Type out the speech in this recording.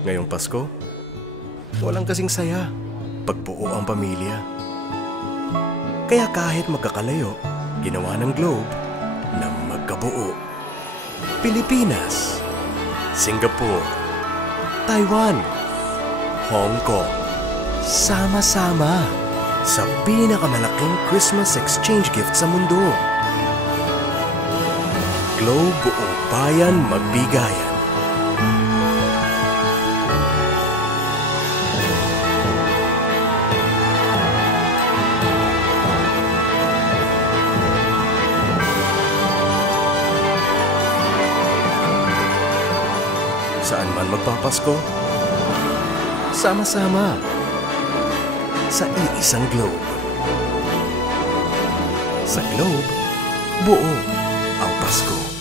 Ngayong Pasko, walang kasing saya pagbuo ang pamilya. Kaya kahit magkakalayo, ginawa ng Globe na magkabuo. Pilipinas, Singapore, Taiwan, Hong Kong. Sama-sama sa pinakamalaking Christmas exchange gift sa mundo. Globe, buong bayan magbigayan. Saan man magpapasko, sama-sama sa iisang Globe. Sa Globe, buo ang Pasko.